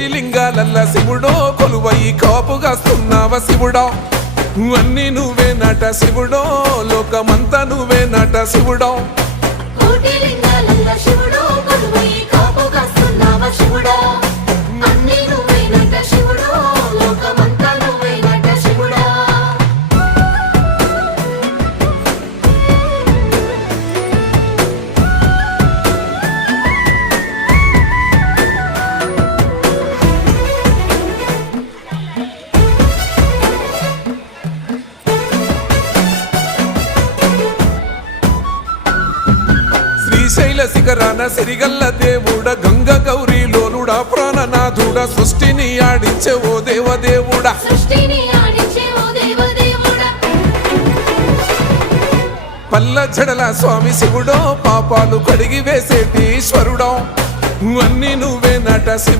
కోటి లింగాలల్ల శివుడో కొలువయి కాపుగాస్తున్నావ శివుడా అన్ని నువ్వే నట శివుడో లోకమంతా నువ్వే నట శివుడో కోటి లింగాలల్ల శివుడో కొలువయి కాపుగాస్తున్నావ శివుడా అన్ని నువ్వే నట శివుడో లోకమంతా నువ్వే నట శివుడా శ్రీశైల శిఖరాన సిరిగల్ల దేవుడ గంగ గౌరీ లోలుడా ప్రాణనాథుడ సృష్టిని ఆడించే ఓ దేవదేవుడా సృష్టిని ఆడించే ఓ దేవదేవుడా పల్ల జడల స్వామి శివుడో పాపాలు కడిగి వేసేటి ఈశ్వరుడో అన్ని నువ్వే నట